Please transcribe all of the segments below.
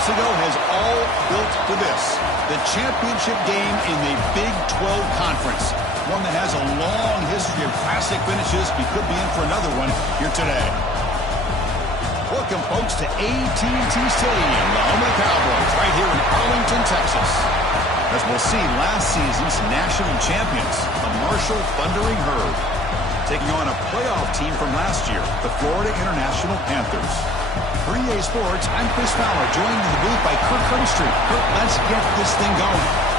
months ago has all built to this. The championship game in the Big 12 Conference. One that has a long history of classic finishes. We could be in for another one here today. Welcome, folks, to AT&T Stadium, the home of the Cowboys, right here in Arlington, Texas. As we'll see, last season's national champions, the Marshall Thundering Herd, taking on a playoff team from last year, the Florida International Panthers. For EA Sports, I'm Chris Fowler, joined in the booth by Kirk Herbstreit. Kirk, let's get this thing going.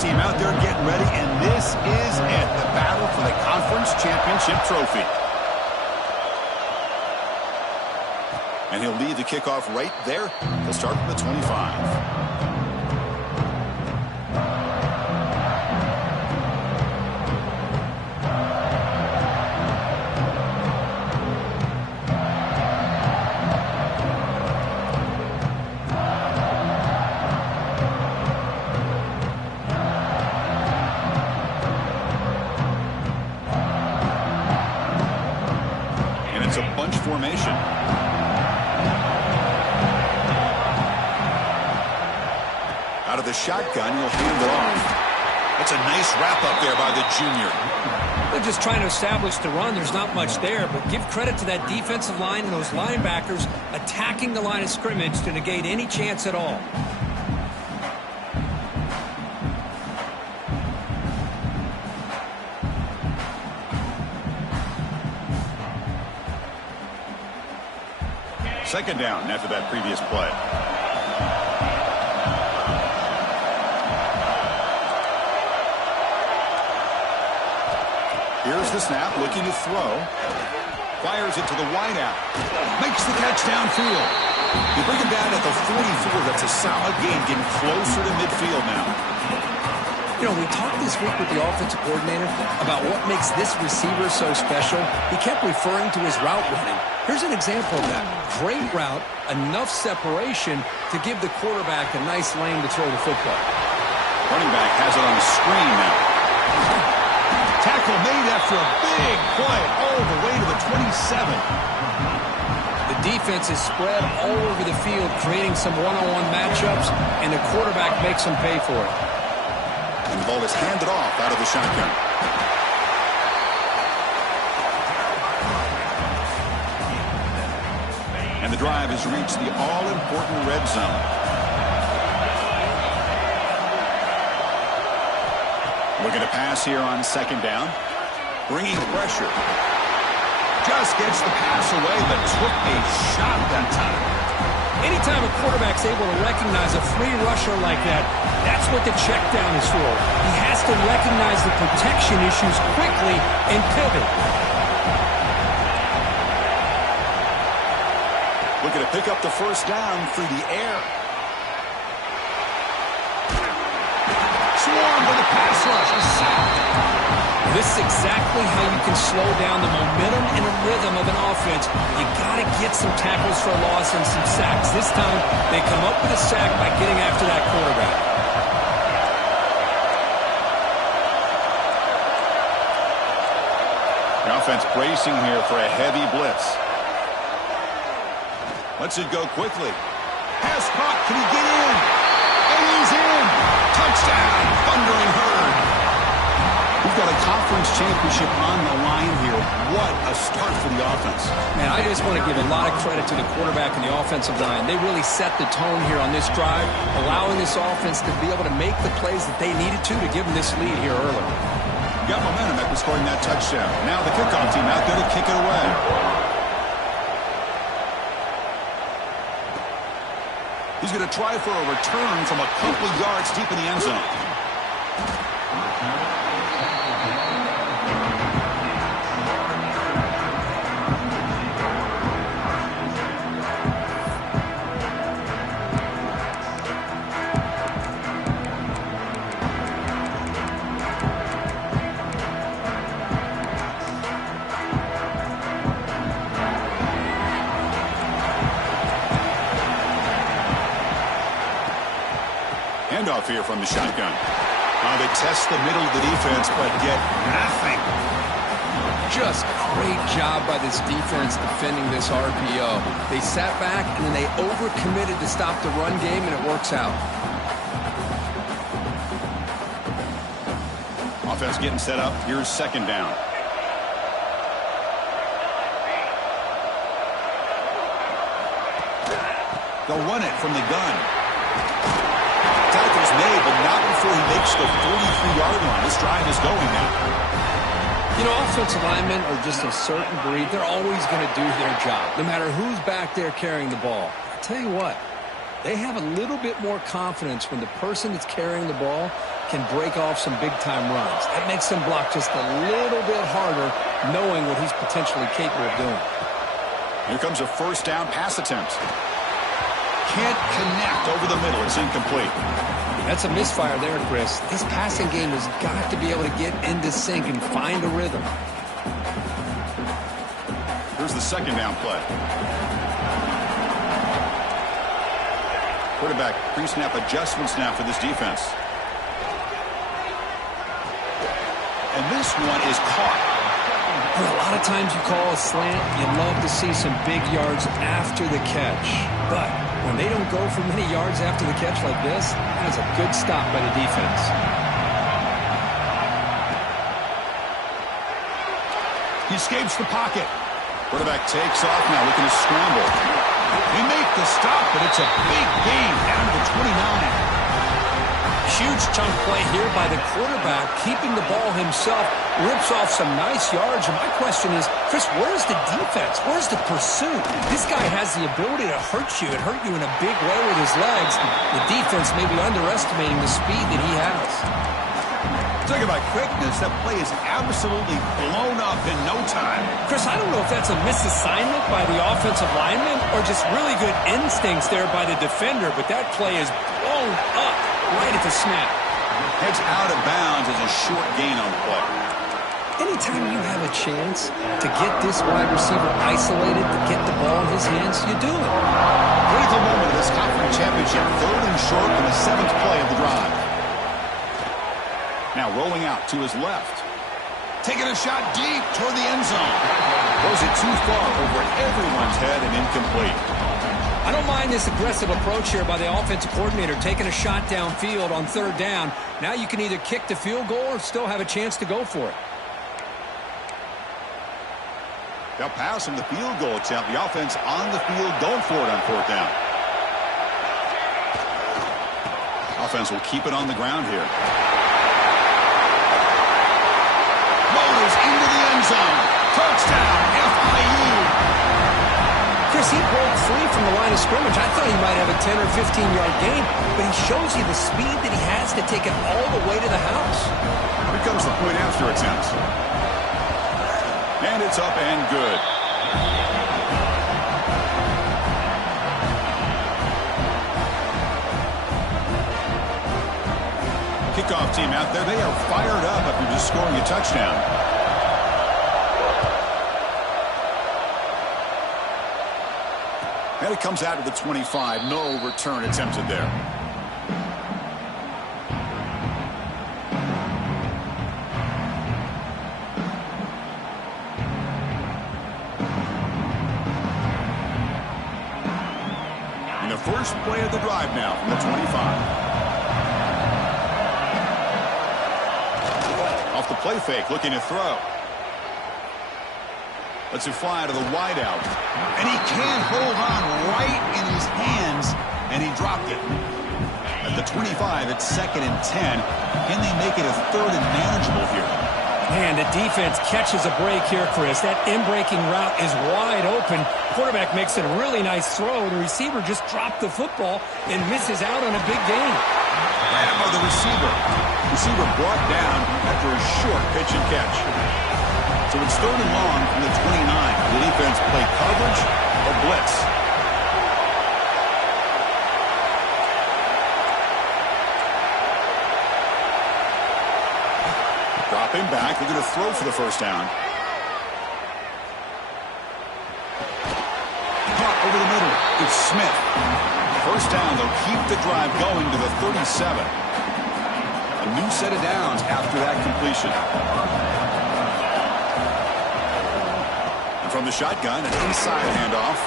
Team out there getting ready, and this is it, the battle for the conference championship trophy. And he'll lead the kickoff right there. He'll start from the 25. It's a bunch formation. Out of the shotgun, he'll hand it off. That's a nice wrap up there by the junior. They're just trying to establish the run. There's not much there, but give credit to that defensive line and those linebackers attacking the line of scrimmage to negate any chance at all. Second down after that previous play. Here's the snap, looking to throw. Fires it to the wideout. Makes the catch downfield. You bring him down at the 44. That's a solid gain, getting closer to midfield now. You know, we talked this week with the offensive coordinator about what makes this receiver so special. He kept referring to his route running. Here's an example of that. Great route, enough separation to give the quarterback a nice lane to throw the football. Running back has it on the screen now. Tackle made after a big play all the way to the 27. The defense is spread all over the field, creating some one-on-one matchups, and the quarterback makes them pay for it. And the ball is handed off out of the shotgun. And the drive has reached the all-important red zone. Looking to pass here on second down. Bringing pressure. Just gets the pass away, but took a shot that time. Anytime a quarterback's able to recognize a free rusher like that, that's what the check down is for. He has to recognize the protection issues quickly and pivot. Looking to pick up the first down through the air. Swarmed with a pass rush. A sack. This is exactly how you can slow down the momentum and the rhythm of an offense. You got to get some tackles for a loss and some sacks. This time, they come up with a sack by getting after that quarterback. The offense bracing here for a heavy blitz. Lets it go quickly. Pass caught. Can he get in? And he's in. Touchdown, Thundering Herd. We've got a conference championship on the line here. What a start for the offense. Man, I just want to give a lot of credit to the quarterback and the offensive line. They really set the tone here on this drive, allowing this offense to be able to make the plays that they needed to give them this lead here early. Got momentum after scoring that touchdown. Now the kickoff team out there to kick it away. He's going to try for a return from a couple yards deep in the end zone. handoff here from the shotgun. They test the middle of the defense, but get nothing. Just great job by this defense defending this RPO. They sat back, and then they overcommitted to stop the run game, and it works out. Offense getting set up. Here's second down. They'll run it from the gun. Tackle's made, but not before he makes the 43-yard line. This drive is going now. You know, offensive linemen are just a certain breed. They're always going to do their job, no matter who's back there carrying the ball. I'll tell you what, they have a little bit more confidence when the person that's carrying the ball can break off some big-time runs. That makes them block just a little bit harder, knowing what he's potentially capable of doing. Here comes a first down pass attempt. Can't connect over the middle. It's incomplete. That's a misfire there, Chris. This passing game has got to be able to get into sync and find a rhythm. Here's the second down play. Quarterback pre-snap adjustments now for this defense. And this one is caught. Well, a lot of times you call a slant, you love to see some big yards after the catch. But when they don't go for many yards after the catch like this, that is a good stop by the defense. He escapes the pocket. Quarterback takes off now, looking to scramble. They make the stop, but it's a big gain down to the 29. Huge chunk play here by the quarterback, keeping the ball himself, rips off some nice yards. And my question is, Chris, where's the defense? Where's the pursuit? This guy has the ability to hurt you and hurt you in a big way with his legs. The defense may be underestimating the speed that he has. Talk about quickness. That play is absolutely blown up in no time. Chris, I don't know if that's a misassignment by the offensive lineman or just really good instincts there by the defender, but that play is blown up right at the snap. Heads out of bounds as a short gain on the play. Anytime you have a chance to get this wide receiver isolated, to get the ball in his hands, you do it. Critical moment of this conference championship. 3rd and short in the 7th play of the drive. Now rolling out to his left. Taking a shot deep toward the end zone. Throws it too far over everyone's head and incomplete. I don't mind this aggressive approach here by the offensive coordinator, taking a shot downfield on 3rd down. Now you can either kick the field goal or still have a chance to go for it. They'll pass him the field goal attempt. The offense on the field going for it on 4th down. Offense will keep it on the ground here. Into the end zone. Touchdown, FIU. Chris, he broke free from the line of scrimmage. I thought he might have a 10 or 15-yard gain, but he shows you the speed that he has to take it all the way to the house. Here comes the point after attempt. And it's up and good. Kickoff team out there. They are fired up after just scoring a touchdown. And it comes out of the 25. No return attempted there. And the first play of the drive now from the 25. Off the play fake, looking to throw. Lets it fly to the wideout. And he can't hold on right in his hands, and he dropped it. At the 25, it's 2nd and 10. Can they make it a 3rd and manageable here? Man, the defense catches a break here, Chris. That in-breaking route is wide open. Quarterback makes it a really nice throw. The receiver just dropped the football and misses out on a big gain. Grab by the receiver. Receiver brought down after a short pitch and catch. So it's 3rd and long from the 29. The defense play coverage or blitz. Dropping back. They're going to throw for the first down. Caught over the middle. It's Smith. First down. They'll keep the drive going to the 37. A new set of downs after that completion. And from the shotgun, an inside handoff.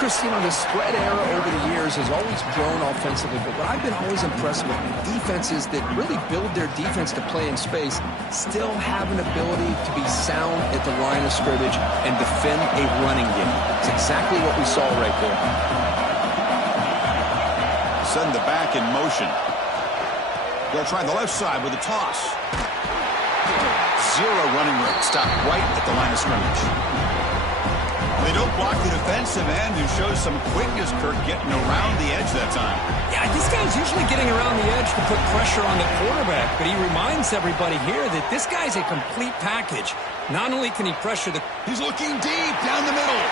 Chris, the spread era over the years has always grown offensively, but what I've been always impressed with defenses that really build their defense to play in space still have an ability to be sound at the line of scrimmage and defend a running game. It's exactly what we saw right there. Send the back in motion. They'll try the left side with a toss. Zero running room. Stop right at the line of scrimmage. They don't block the defensive end, who shows some quickness, Kirk, getting around the edge that time. Yeah, this guy's usually getting around the edge to put pressure on the quarterback, but he reminds everybody here that this guy's a complete package. Not only can he pressure the... He's looking deep down the middle.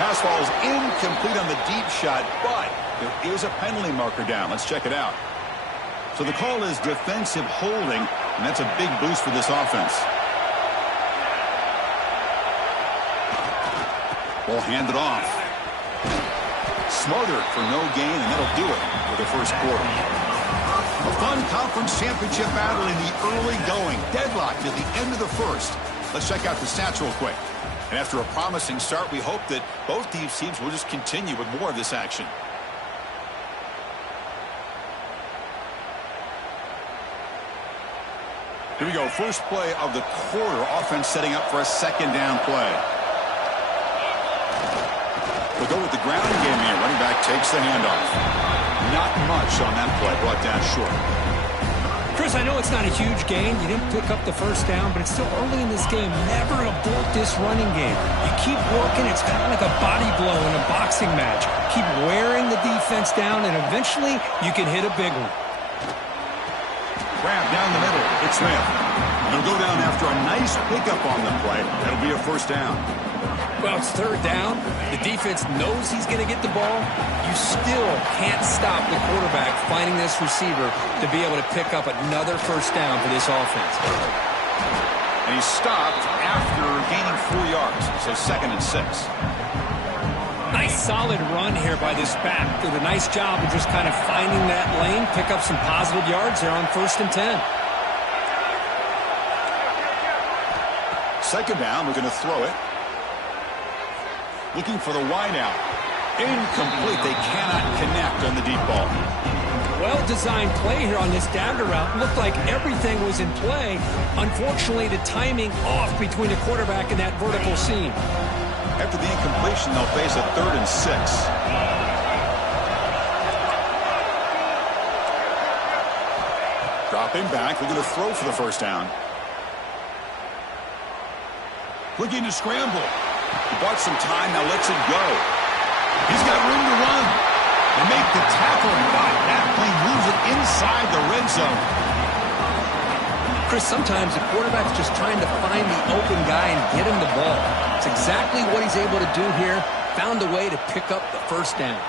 Pass falls incomplete on the deep shot, but there is a penalty marker down. Let's check it out. So the call is defensive holding, and that's a big boost for this offense. Ball handed off. Smothered for no gain, and that'll do it for the first quarter. A fun conference championship battle in the early going. Deadlocked at the end of the first. Let's check out the stats real quick. And after a promising start, we hope that both these teams will just continue with more of this action. Here we go. First play of the quarter. Offense setting up for a second down play. We'll go with the ground game here. Running back takes the handoff. Not much on that play. Brought down short. Chris, I know it's not a huge gain. You didn't pick up the first down, but it's still early in this game. Never abort this running game. You keep working. It's kind of like a body blow in a boxing match. Keep wearing the defense down, and eventually you can hit a big one. Grab down the middle. It's Smith. They'll go down after a nice pickup on the play. That'll be a first down. Well, it's third down. The defense knows he's going to get the ball. You still can't stop the quarterback finding this receiver to be able to pick up another first down for this offense. And he stopped after gaining 4 yards. So 2nd and 6. Nice solid run here by this back. Did a nice job of just kind of finding that lane, pick up some positive yards there on 1st and 10. Second down, we're going to throw it. Looking for the wide out. Incomplete. They cannot connect on the deep ball. Well-designed play here on this dagger route. Looked like everything was in play. Unfortunately, the timing off between the quarterback and that vertical seam. After the incompletion, they'll face a 3rd and 6. Dropping back. They're going to throw for the first down. Looking to scramble. He bought some time, now lets it go. He's got room to run. They make the tackle, but that plane moves it inside the red zone. Chris, sometimes the quarterback's just trying to find the open guy and get him the ball. It's exactly what he's able to do here. Found a way to pick up the first down.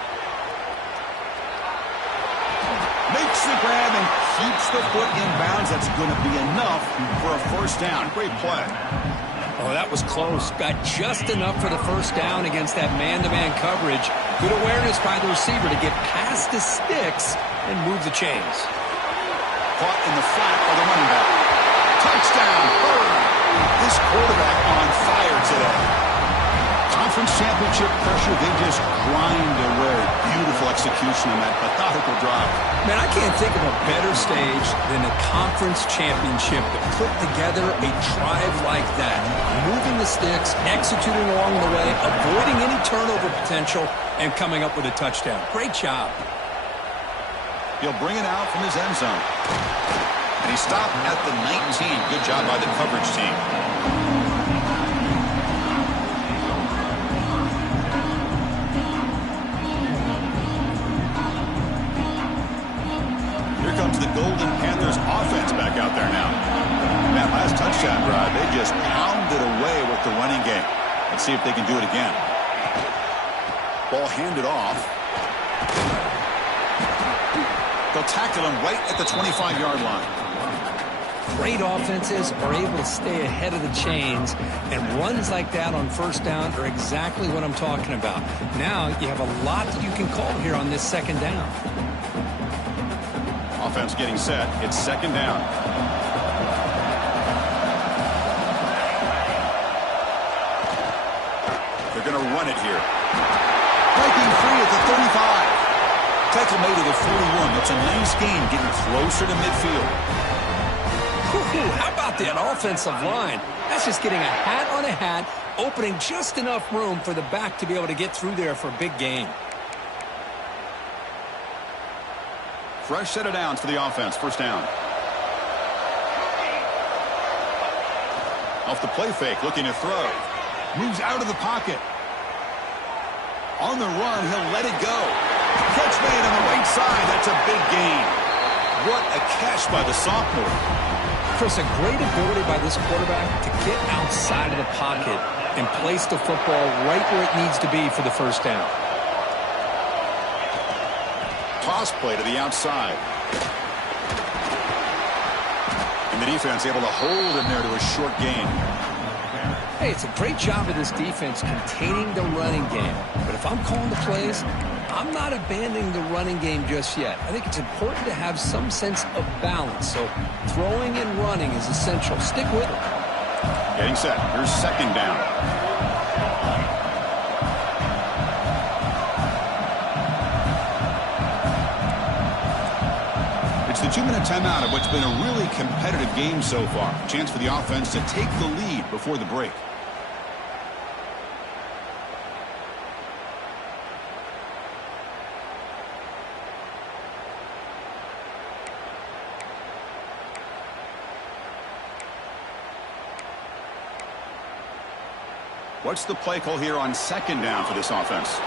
Makes the grab and keeps the foot in bounds. That's going to be enough for a first down. Great play. Oh, that was close. Got just enough for the first down against that man-to-man coverage. Good awareness by the receiver to get past the sticks and move the chains. Caught in the flat by the running back. Touchdown, Bird. This quarterback on fire today. Conference championship pressure, they just grind away. Beautiful execution on that methodical drive. Man, I can't think of a better stage than a conference championship to put together a drive like that. Moving the sticks, executing along the way, avoiding any turnover potential, and coming up with a touchdown. Great job. He'll bring it out from his end zone. And he stopped at the 19. Good job by the coverage team. Here comes the Golden Panthers offense back out there now. That last touchdown drive, they just pounded away with the running game. Let's see if they can do it again. Ball handed off. They'll tackle him right at the 25-yard line. Great offenses are able to stay ahead of the chains, and runs like that on first down are exactly what I'm talking about. Now you have a lot that you can call here on this second down. offense getting set. It's second down. They're going to run it here. Breaking free at the 35. Tackle made at the 41. That's a nice gain, getting closer to midfield. How about that offensive line? That's just getting a hat on a hat, opening just enough room for the back to be able to get through there for a big gain. Fresh set of downs for the offense. First down. Off the play fake, looking to throw. Moves out of the pocket. On the run, he'll let it go. Catch made on the right side. That's a big gain. What a catch by the sophomore. Chris, a great ability by this quarterback to get outside of the pocket and place the football right where it needs to be for the first down. Toss play to the outside. And the defense able to hold him there to a short gain. Hey, it's a great job of this defense containing the running game. But if I'm calling the plays, I'm not abandoning the running game just yet. I think it's important to have some sense of balance. So throwing and running is essential. Stick with it. Getting set. Here's second down. It's the 2-minute timeout of what's been a really competitive game so far. Chance for the offense to take the lead before the break. What's the play call here on second down for this offense?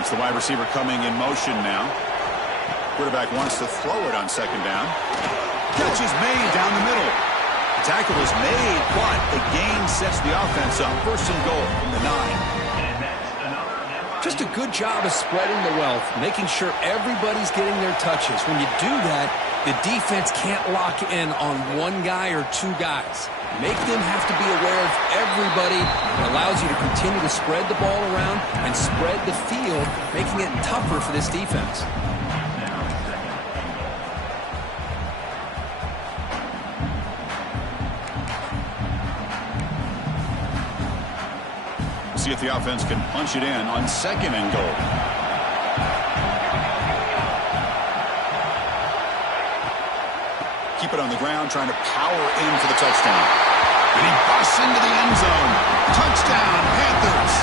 It's the wide receiver coming in motion now. Quarterback wants to throw it on second down. Catch is made down the middle. Tackle is made, but the gain sets the offense up. First and goal from the 9. Just a good job of spreading the wealth, making sure everybody's getting their touches. When you do that, the defense can't lock in on one guy or two guys. Make them have to be aware of everybody. It allows you to continue to spread the ball around and spread the field, making it tougher for this defense. See if the offense can punch it in on second and goal. Keep it on the ground, trying to power in for the touchdown. And he busts into the end zone. Touchdown, Panthers.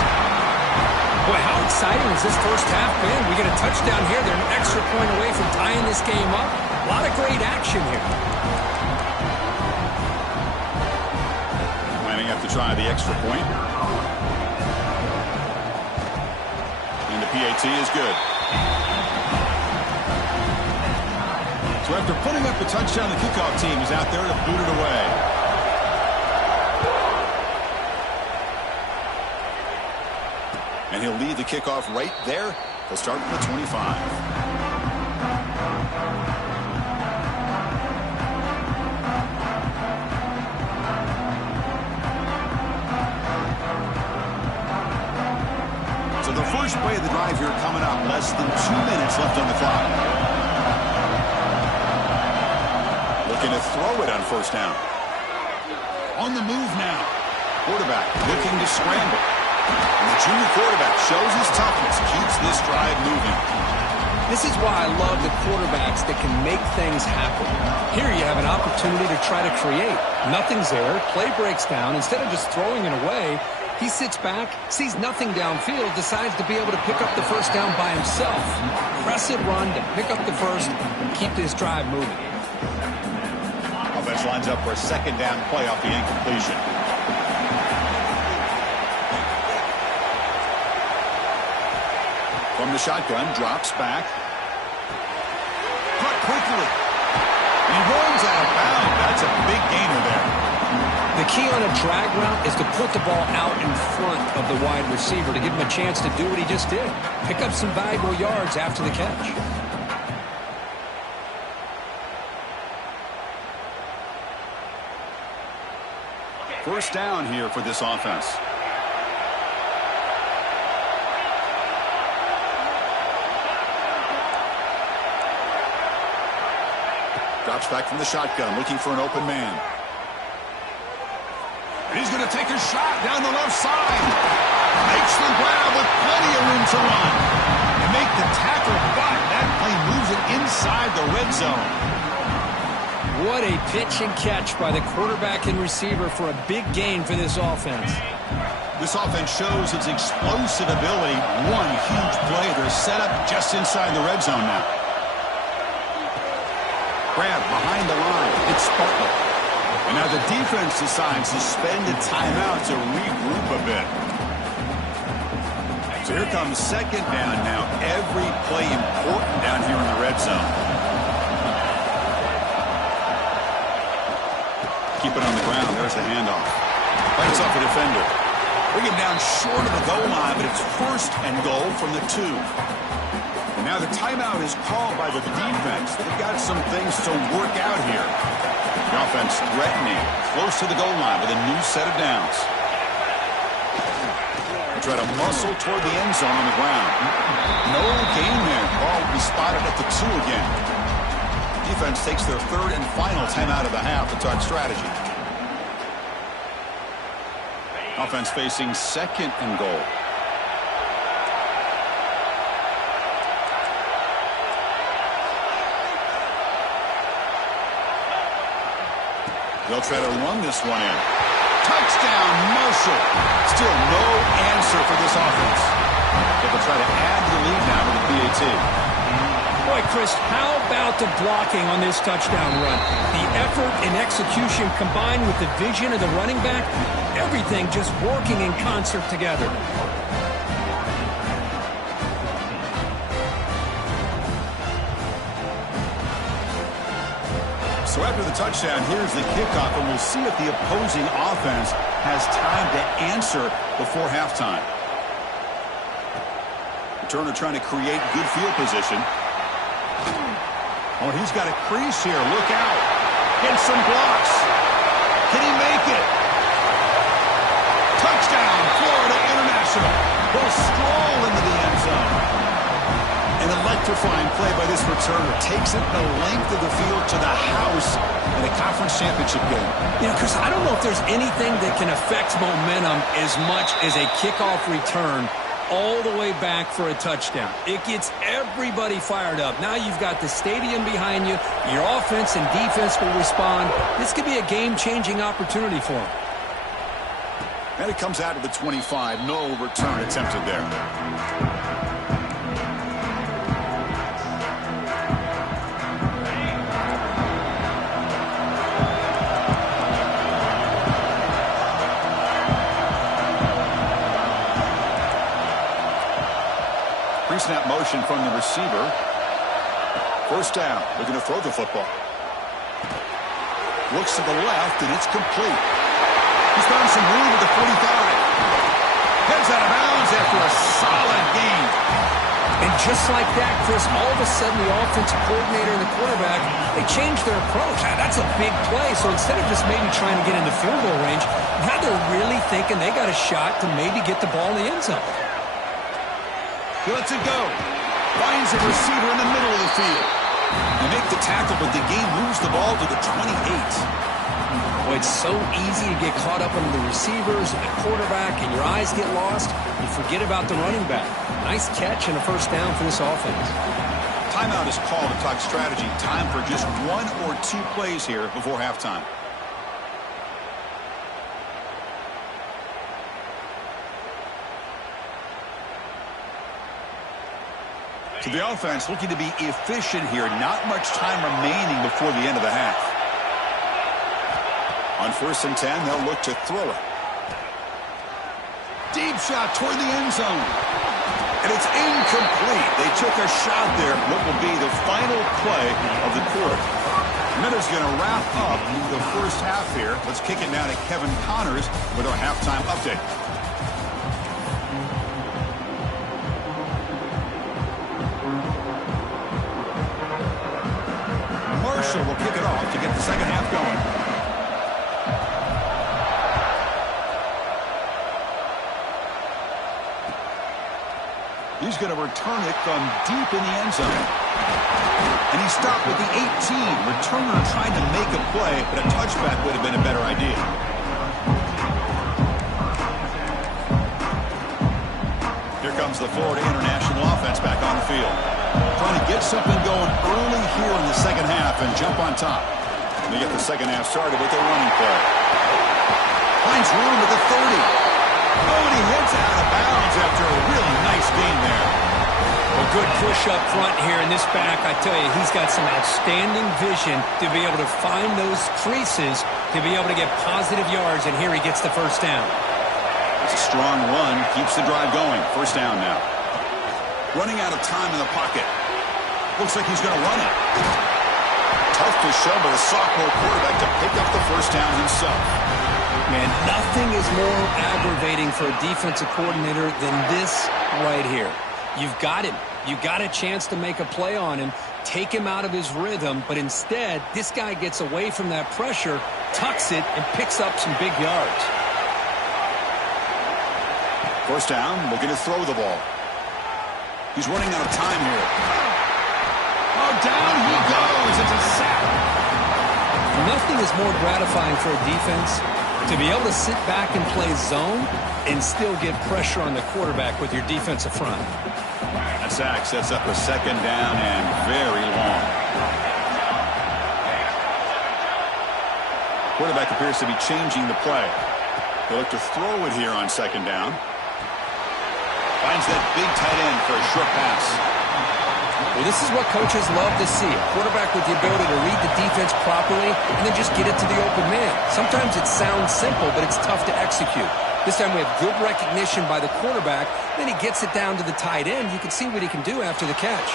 Boy, how exciting has this first half been? We get a touchdown here. They're an extra point away from tying this game up. A lot of great action here. Lining up to try the extra point. And the PAT is good. So after putting up the touchdown, the kickoff team is out there to boot it away. And he'll lead the kickoff right there. They'll start from the 25. So the first play of the drive here coming up. Less than 2 minutes left on the clock. Looking to throw it on first down. On the move now. Quarterback looking to scramble. And the junior quarterback shows his toughness, keeps this drive moving. This is why I love the quarterbacks that can make things happen. Here you have an opportunity to try to create. Nothing's there. Play breaks down. Instead of just throwing it away, he sits back, sees nothing downfield, decides to be able to pick up the first down by himself. Impressive run to pick up the first and keep this drive moving. Offense lines up for a second down play off the incompletion. From the shotgun, drops back. Caught quickly. And he rolls out of bounds. That's a big gainer there. The key on a drag route is to put the ball out in front of the wide receiver to give him a chance to do what he just did. Pick up some valuable yards after the catch. First down here for this offense. Drops back from the shotgun, looking for an open man. And he's going to take a shot down the left side. Makes the grab with plenty of room to run. And make the tackle, but that play moves it inside the red zone. What a pitch and catch by the quarterback and receiver for a big gain for this offense. This offense shows its explosive ability. One huge play. They're set up just inside the red zone now. Grab behind the line. It's Spartan. And now the defense decides to spend a timeout to regroup a bit. So here comes second down now. Every play important down here in the red zone. Keep it on the ground. There's the handoff. Fights off a defender. Bring him down short of the goal line, but it's first and goal from the 2. And now the timeout is called by the defense. They've got some things to work out here. The offense threatening, close to the goal line with a new set of downs. They try to muscle toward the end zone on the ground. No gain there. Ball will be spotted at the 2 again. Defense takes their third and final timeout of the half to talk strategy. Offense facing second and goal. They'll try to run this one in. Touchdown, Marshall. Still no answer for this offense. But they'll try to add to the lead now with the PAT. Boy, Chris, how about the blocking on this touchdown run? The effort and execution combined with the vision of the running back, everything just working in concert together. So after the touchdown, here's the kickoff, and we'll see if the opposing offense has time to answer before halftime. Turner trying to create good field position. Oh, he's got a crease here. Look out. Get some blocks. Can he make it? Touchdown, Florida International. Will stroll into the end zone. An electrifying play by this returner. Takes it the length of the field to the house in a conference championship game. You know, Chris, I don't know if there's anything that can affect momentum as much as a kickoff return all the way back for a touchdown. It gets everybody fired up. Now you've got the stadium behind you. Your offense and defense will respond. This could be a game-changing opportunity for them. And it comes out of the 25. No return attempted there. Pre-snap motion from the receiver. First down. They're going to throw the football. Looks to the left, and it's complete. He's found some room at the 45. Heads out of bounds after a solid gain. And just like that, Chris, all of a sudden the offensive coordinator and the quarterback, they changed their approach. That's a big play. So instead of just maybe trying to get into field goal range, now they're really thinking they got a shot to maybe get the ball in the end zone. He lets it go. Finds a receiver in the middle of the field. They make the tackle, but the game moves the ball to the 28. Well, it's so easy to get caught up under the receivers and the quarterback, and your eyes get lost. You forget about the running back. Nice catch and a first down for this offense. Timeout is called to talk strategy. Time for just 1 or 2 plays here before halftime. To the offense, looking to be efficient here. Not much time remaining before the end of the half. On 1st and 10, they'll look to throw it. Deep shot toward the end zone. And it's incomplete. They took a shot there. What will be the final play of the quarter. Minutes going to wrap up the first half here. Let's kick it now to Kevin Connors with our halftime update. Marshall will kick it off to get the second half going. He's going to return it from deep in the end zone. And he stopped with the 18, returner tried to make a play, but a touchback would have been a better idea. Here comes the Florida International offense back on the field. Trying to get something going early here in the second half and jump on top. They get the second half started with a running play. Finds room at the 30. Oh, and he heads out of bounds after a really nice gain there. A good push up front here in this back. I tell you, he's got some outstanding vision to be able to find those creases, to be able to get positive yards, and here he gets the first down. It's a strong run, keeps the drive going. First down now. Running out of time in the pocket. Looks like he's going to run it. Tough to show by the sophomore quarterback to pick up the first down himself. Man, nothing is more aggravating for a defensive coordinator than this right here. You've got him. You got a chance to make a play on him, take him out of his rhythm, but instead, this guy gets away from that pressure, tucks it, and picks up some big yards. First down, looking to throw the ball. He's running out of time here. Oh, down he goes. It's a sack. Nothing is more gratifying for a defense to be able to sit back and play zone and still get pressure on the quarterback with your defensive front. That sack sets up a second down and very long. Quarterback appears to be changing the play. They look to throw it here on second down. Finds that big tight end for a short pass. Well, this is what coaches love to see. A quarterback with the ability to read the defense properly and then just get it to the open man. Sometimes it sounds simple, but it's tough to execute. This time we have good recognition by the quarterback. Then he gets it down to the tight end. You can see what he can do after the catch.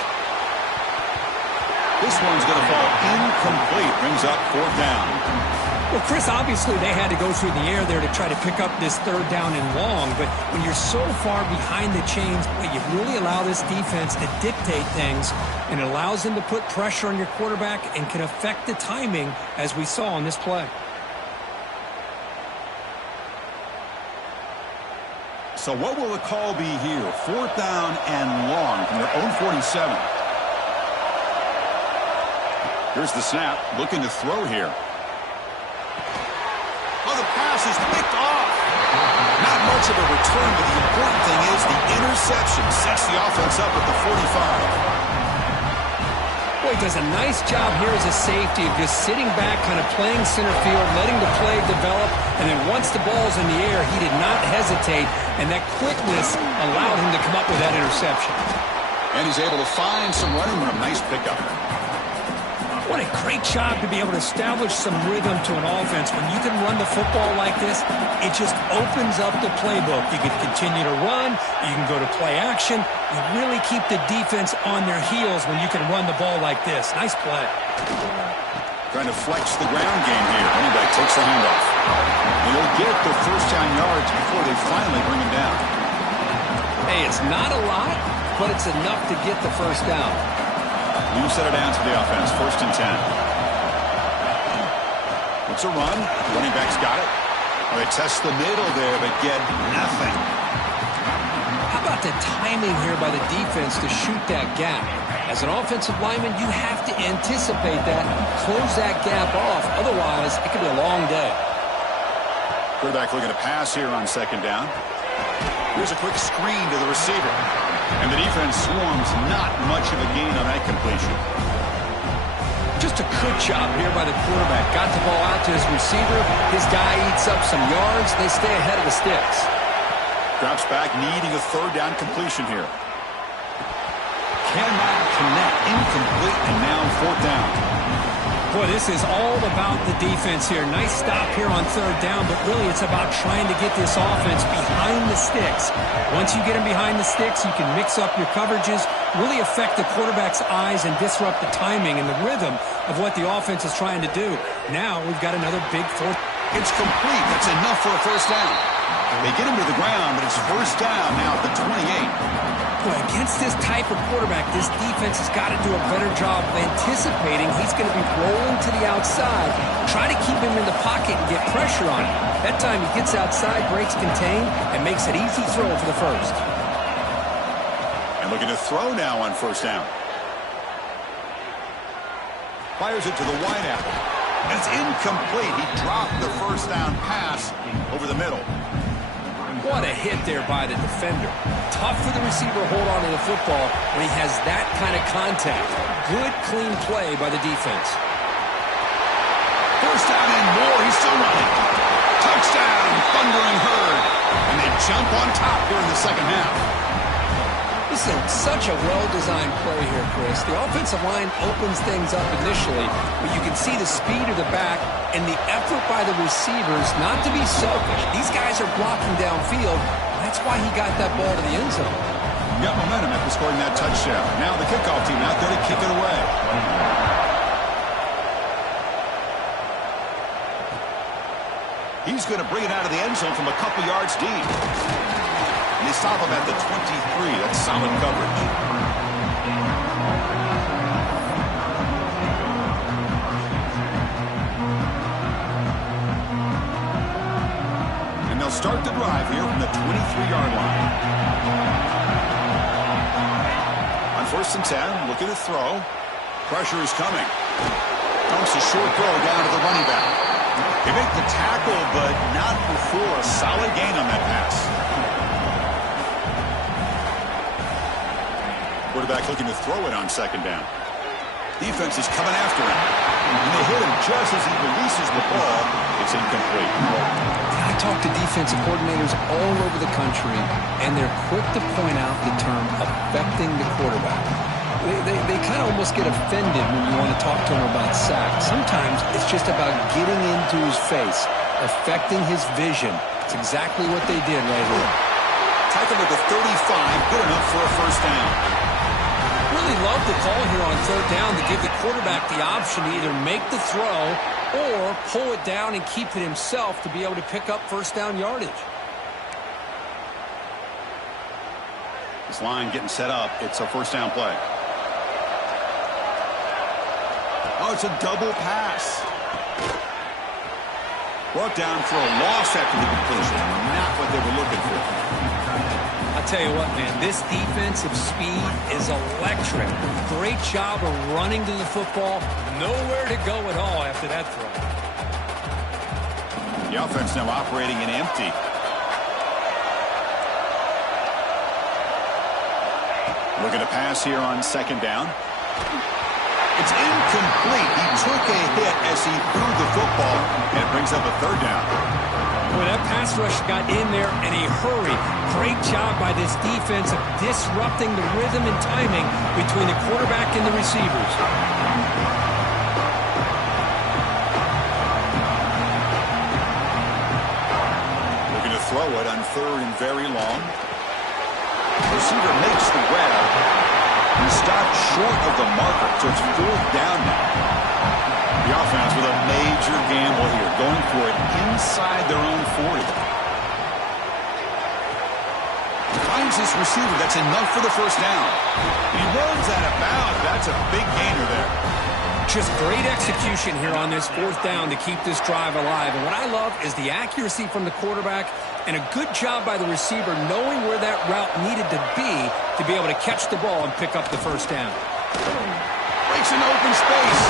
This one's going to fall incomplete. Brings up fourth down. Well, Chris, obviously they had to go through the air there to try to pick up this third down and long, but when you're so far behind the chains, you really allow this defense to dictate things, and it allows them to put pressure on your quarterback and can affect the timing, as we saw on this play. So what will the call be here? Fourth down and long from their own 47. Here's the snap, looking to throw here. Oh, the pass is picked off. Not much of a return, but the important thing is the interception sets the offense up at the 45. Boy, he does a nice job here as a safety of just sitting back, kind of playing center field, letting the play develop, and then once the ball's in the air, he did not hesitate, and that quickness allowed him to come up with that interception. And he's able to find some running room. Nice pickup. What a great job to be able to establish some rhythm to an offense. When you can run the football like this, it just opens up the playbook. You can continue to run. You can go to play action. You really keep the defense on their heels when you can run the ball like this. Nice play. Trying to flex the ground game here. Running back takes the handoff. They'll get the first down yards before they finally bring him down. Hey, it's not a lot, but it's enough to get the first down. You set it down to the offense. First and 10. It's a run. Running back's got it. Well, they test the middle there, but get nothing. How about the timing here by the defense to shoot that gap? As an offensive lineman, you have to anticipate that, close that gap off. Otherwise, it could be a long day. Quarterback looking to pass here on second down. Here's a quick screen to the receiver. And the defense swarms, not much of a gain on that completion. Just a good job here by the quarterback. Got the ball out to his receiver. His guy eats up some yards. They stay ahead of the sticks. Drops back, needing a third down completion here. Cannot connect. Incomplete, and now fourth down. Boy, this is all about the defense here. Nice stop here on third down, but really it's about trying to get this offense behind the sticks. Once you get them behind the sticks, you can mix up your coverages, really affect the quarterback's eyes and disrupt the timing and the rhythm of what the offense is trying to do. Now we've got another big fourth. It's complete. That's enough for a first down. They get him to the ground, but it's first down now at the 28. Boy, against this type of quarterback, this defense has got to do a better job of anticipating he's going to be rolling to the outside. Try to keep him in the pocket and get pressure on him. That time he gets outside, breaks contain, and makes an easy throw for the first. And looking to throw now on first down. Fires it to the wideout. And it's incomplete. He dropped the first down pass over the middle. What a hit there by the defender. Tough for the receiver to hold on to the football when he has that kind of contact. Good, clean play by the defense. First down and more. He's still running. Touchdown, Thundering Herd. And they jump on top here in the second half. This is such a well-designed play here, Chris. The offensive line opens things up initially, but you can see the speed of the back and the effort by the receivers not to be selfish. These guys are blocking downfield. That's why he got that ball to the end zone. Got momentum after scoring that touchdown. Now the kickoff team out there to kick it away. He's going to bring it out of the end zone from a couple yards deep. And they stop him at the 23. That's solid coverage. And they'll start the drive here from the 23-yard line. On 1st and 10, looking to throw. Pressure is coming. Dumps a short throw down to the running back. They make the tackle, but not before a solid gain on that pass. Quarterback looking to throw it on 2nd down. Defense is coming after him. And they hit him just as he releases the ball. It's incomplete. I talk to defensive coordinators all over the country, and they're quick to point out the term affecting the quarterback. They kind of almost get offended when you want to talk to them about sacks. Sometimes it's just about getting into his face, affecting his vision. It's exactly what they did right here. Tackle at the 35, good enough for a first down. Really love the call here on 3rd down to give the quarterback the option to either make the throw or pull it down and keep it himself to be able to pick up first down yardage. This line getting set up. It's a first down play. Oh, it's a double pass. Brought down for a loss after the completion. Not what they were looking for. I'll tell you what, man, this defensive speed is electric. Great job of running to the football. Nowhere to go at all after that throw. The offense now operating in empty. Looking to pass here on 2nd down. It's incomplete. He took a hit as he threw the football, and it brings up a 3rd down. Boy, that pass rush got in there in a hurry. Great job by this defense of disrupting the rhythm and timing between the quarterback and the receivers. Looking to throw it on 3rd and very long. Receiver makes the grab. He stopped short of the marker, so it's 4th down now. The offense with a major gamble here, going for it inside their own 40. Finds this receiver. That's enough for the first down. He runs out of bounds. That's a big gainer there. Just great execution here on this 4th down to keep this drive alive. And what I love is the accuracy from the quarterback and a good job by the receiver knowing where that route needed to be able to catch the ball and pick up the first down. Breaks into open space.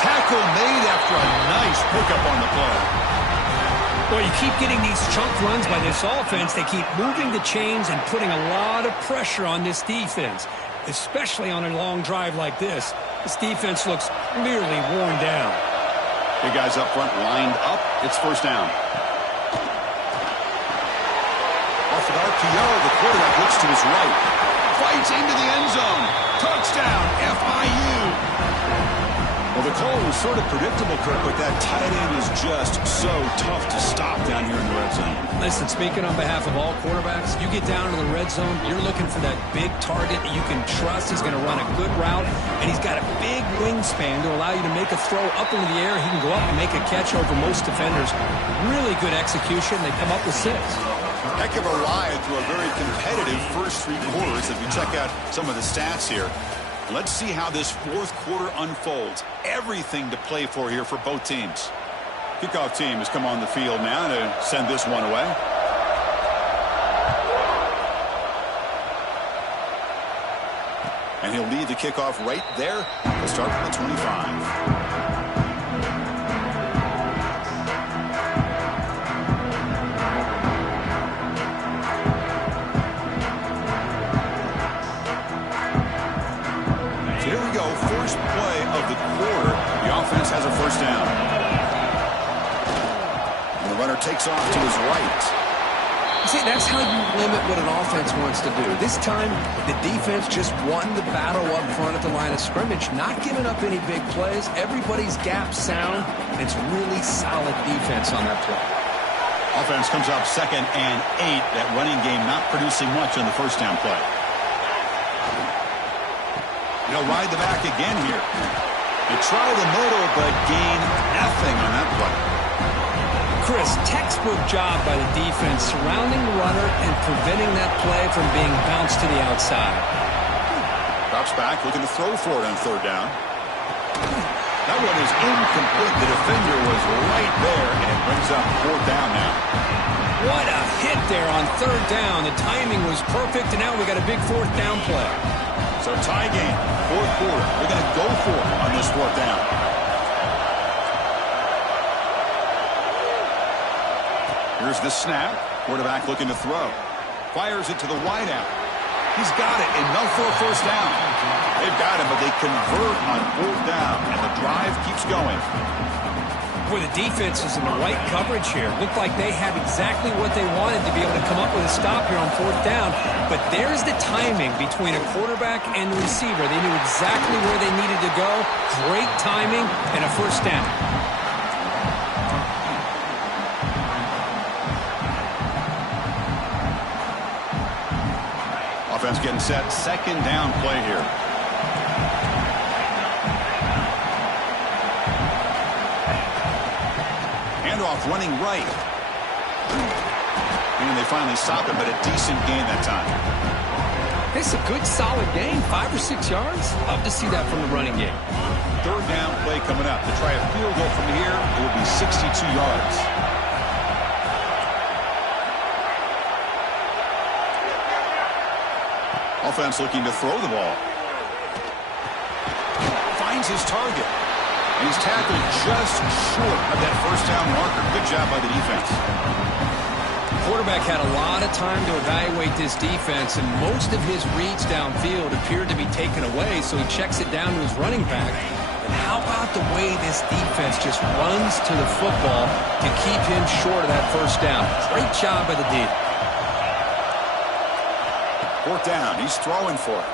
Tackle made after a nice pickup on the play. Well, you keep getting these chunk runs by this offense. They keep moving the chains and putting a lot of pressure on this defense, especially on a long drive like this. This defense looks clearly worn down. Big guys up front lined up. It's first down. Off an RPO, the quarterback looks to his right. Fights into the end zone. Touchdown, FIU. Well, the call was sort of predictable, Kirk, but that tight end is just so tough to stop down here in the red zone. Listen, speaking on behalf of all quarterbacks, you get down to the red zone, you're looking for that big target that you can trust is going to run a good route, and he's got a big wingspan to allow you to make a throw up into the air. He can go up and make a catch over most defenders. Really good execution. They come up with 6. Heck of a ride through a very competitive first 3 quarters. If you check out some of the stats here, let's see how this 4th quarter unfolds. Everything to play for here for both teams. Kickoff team has come on the field now to send this one away. And And he'll lead the kickoff right there. He'll start from the 25. First play of the quarter. The offense has a first down. And the runner takes off to his right. See, that's how you limit what an offense wants to do. This time, the defense just won the battle up front at the line of scrimmage, not giving up any big plays. Everybody's gap sound. It's really solid defense on that play. Offense comes up 2nd and 8. That running game not producing much on the first down play. They'll ride the back again here. They try the middle, but gain nothing on that play. Chris, textbook job by the defense surrounding the runner and preventing that play from being bounced to the outside. Drops back, looking to throw for it on 3rd down. That one is incomplete. The defender was right there, and it brings up 4th down now. What a hit there on 3rd down. The timing was perfect, and now we got a big 4th down play. So tie game, 4th quarter. They're going to go for it on this 4th down. Here's the snap. Quarterback looking to throw. Fires it to the wideout. He's got it. Enough for a first down. They've got him, but they convert on 4th down, and the drive keeps going. Boy, the defense is in the right coverage here. Looked like they had exactly what they wanted to be able to come up with a stop here on 4th down. But there's the timing between a quarterback and the receiver. They knew exactly where they needed to go. Great timing and a first down. Offense getting set. 2nd down play here. Handoff running right. And they finally stop it, but a decent gain that time. It's a good, solid gain. 5 or 6 yards. Love to see that from the running game. 3rd down play coming up. To try a field goal from here, it will be 62 yards. Offense looking to throw the ball. Finds his target. And he's tackled just short of that first down marker. Good job by the defense. Quarterback had a lot of time to evaluate this defense, and most of his reads downfield appeared to be taken away, so he checks it down to his running back. And how about the way this defense just runs to the football to keep him short of that first down? Great job by the D. 4th down. He's throwing for it.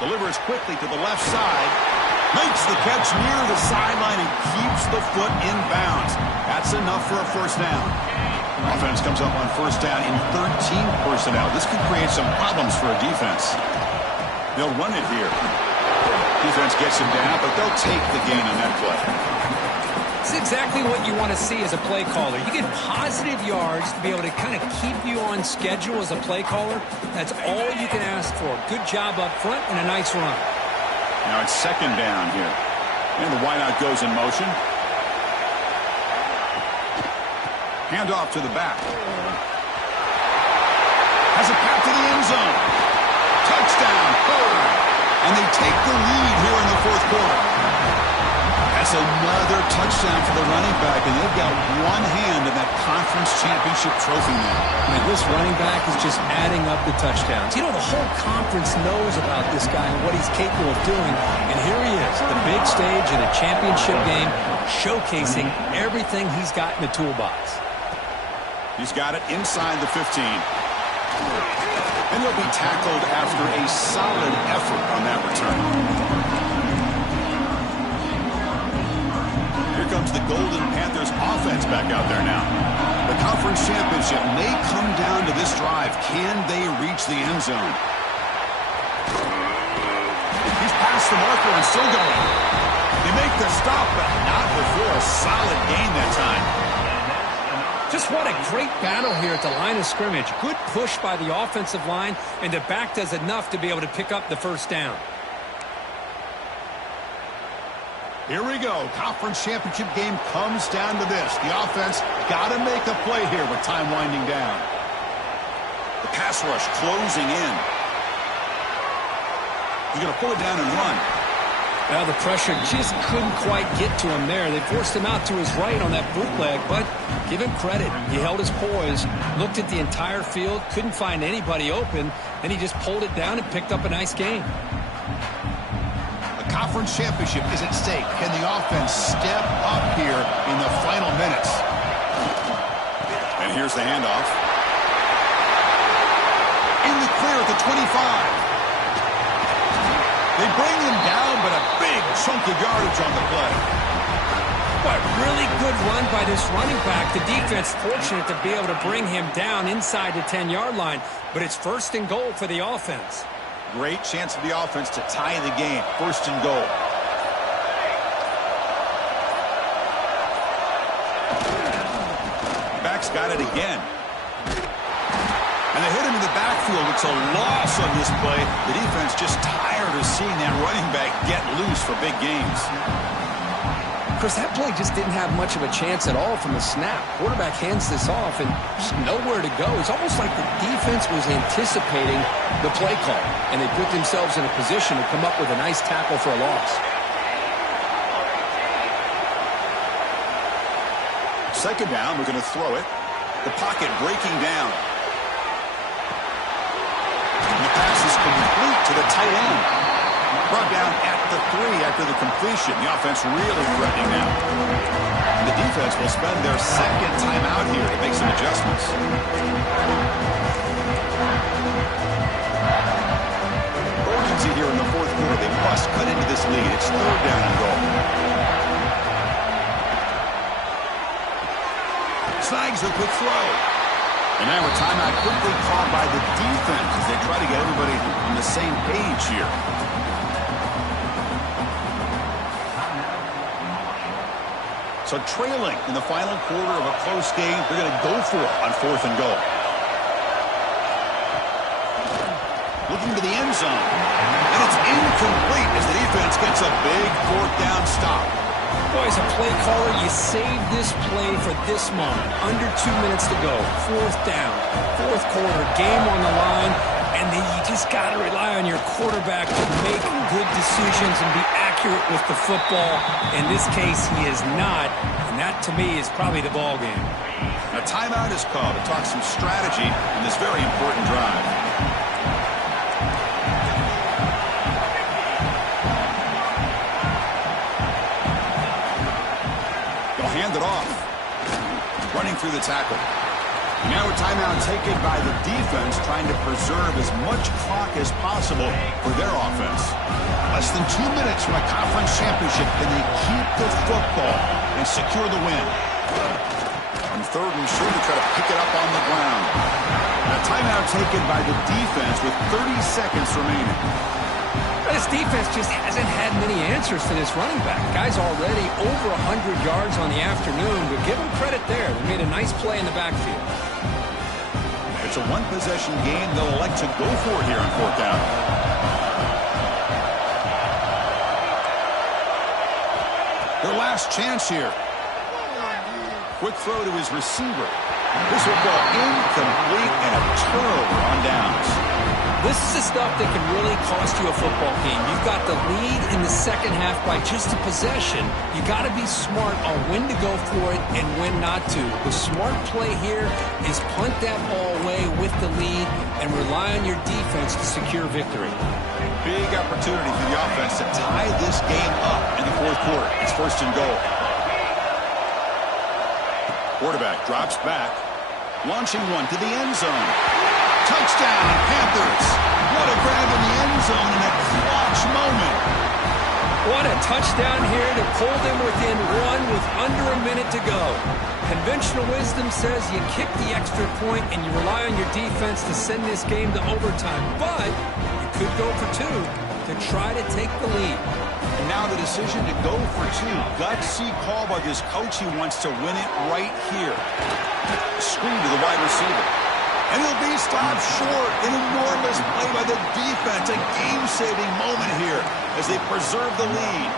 Delivers quickly to the left side. Makes the catch near the sideline and keeps the foot in bounds. That's enough for a first down. Offense comes up on first down in 13 personnel. This could create some problems for a defense. They'll run it here. Defense gets him down, but they'll take the gain on that play. It's exactly what you want to see as a play caller. You get positive yards to be able to kind of keep you on schedule as a play caller. That's all you can ask for. Good job up front and a nice run. Now it's 2nd down here. And the wideout goes in motion. Handoff to the back. Has a path to the end zone. Touchdown, 3rd. And they take the lead here in the 4th quarter. That's another touchdown for the running back, and they've got one hand in that conference championship trophy now. Man, this running back is just adding up the touchdowns. You know, the whole conference knows about this guy and what he's capable of doing, and here he is, the big stage of the championship game, showcasing everything he's got in the toolbox. He's got it inside the 15. And he'll be tackled after a solid effort on that return. Here comes the Golden Panthers offense back out there now. The conference championship may come down to this drive. Can they reach the end zone? He's past the marker and still going. They make the stop, but not before a solid gain that time. Just what a great battle here at the line of scrimmage. Good push by the offensive line, and the back does enough to be able to pick up the first down. Here we go. Conference championship game comes down to this. The offense got to make a play here with time winding down. The pass rush closing in. He's going to pull it down and run. Well, the pressure just couldn't quite get to him there. They forced him out to his right on that bootleg, but give him credit. He held his poise, looked at the entire field, couldn't find anybody open, then he just pulled it down and picked up a nice gain. The conference championship is at stake. Can the offense step up here in the final minutes? And here's the handoff. In the clear at the 25. They bring him down, but a big chunk of yardage on the play. What really good run by this running back. The defense fortunate to be able to bring him down inside the 10-yard line, but it's 1st and goal for the offense. Great chance for the offense to tie the game. 1st and goal. Back's got it again. And they hit him in the backfield. It's a loss on this play. The defense just tired of seeing that running back get loose for big gains. Chris, that play just didn't have much of a chance at all from the snap. Quarterback hands this off and just nowhere to go. It's almost like the defense was anticipating the play call, and they put themselves in a position to come up with a nice tackle for a loss. 2nd down, we're going to throw it. The pocket breaking down. And the pass is complete to the tight end. Brought down at the 3 after the completion. The offense really threatening now. And the defense will spend their 2nd timeout here to make some adjustments. Urgency here in the 4th quarter. They must cut into this lead. It's 3rd down and goal. Snags the quick throw. And now a timeout quickly called by the defense as they try to get everybody on the same page here. So trailing in the final quarter of a close game, they're going to go for it on 4th and goal. Looking to the end zone. And it's incomplete as the defense gets a big 4th down stop. Boy, as a play caller, you save this play for this moment. Under 2 minutes to go. 4th down. 4th quarter. Game on the line. And then you just got to rely on your quarterback to make good decisions and be accurate with the football. In this case, he is not. And that, to me, is probably the ball game. A timeout is called to talk some strategy in this very important drive. Hand it off. Running through the tackle. Now a timeout taken by the defense, trying to preserve as much clock as possible for their offense. Less than 2 minutes from a conference championship. Can they keep the football and secure the win? On 3rd and short to try to pick it up on the ground. A timeout taken by the defense with 30 seconds remaining. This defense just hasn't had many answers to this running back. Guy's already over 100 yards on the afternoon, but give him credit there. They made a nice play in the backfield. It's a one-possession game. They'll elect to go for it here on 4th down. Their last chance here. Quick throw to his receiver. This will go incomplete and a turnover on downs. This is the stuff that can really cost you a football game. You've got the lead in the 2nd half by just a possession. You got to be smart on when to go for it and when not to. The smart play here is punt that ball away with the lead and rely on your defense to secure victory. Big opportunity for the offense to tie this game up in the 4th quarter. It's 1st and goal. Quarterback drops back, launching one to the end zone. Touchdown, Panthers. What a grab in the end zone in a clutch moment. What a touchdown here to pull them within 1 with under a minute to go. Conventional wisdom says you kick the extra point and you rely on your defense to send this game to overtime. But you could go for 2 to try to take the lead. And now the decision to go for 2. Gutsy call by this coach. He wants to win it right here. Screen to the wide receiver. And he'll be stopped short. An enormous play by the defense. A game-saving moment here as they preserve the lead.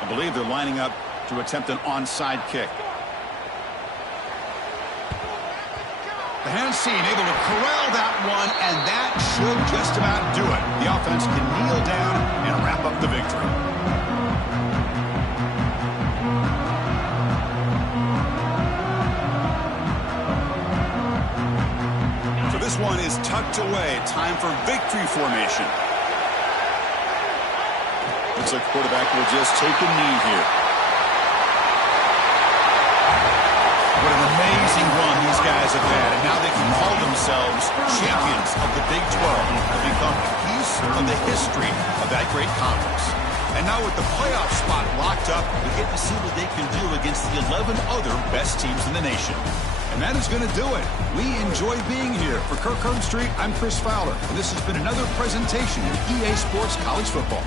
I believe they're lining up to attempt an onside kick. The hand seen, able to corral that one, and that should just about do it. The offense can kneel down and wrap up the victory. So this one is tucked away. Time for victory formation. Looks like the quarterback will just take a knee here. What an amazing run these guys have had, and now they can call themselves champions of the Big 12 and become a piece of the history of that great conference. And now with the playoff spot locked up, we get to see what they can do against the 11 other best teams in the nation. And that is going to do it. We enjoy being here. For Kirk Herbstreit, I'm Chris Fowler, and this has been another presentation of EA Sports College Football.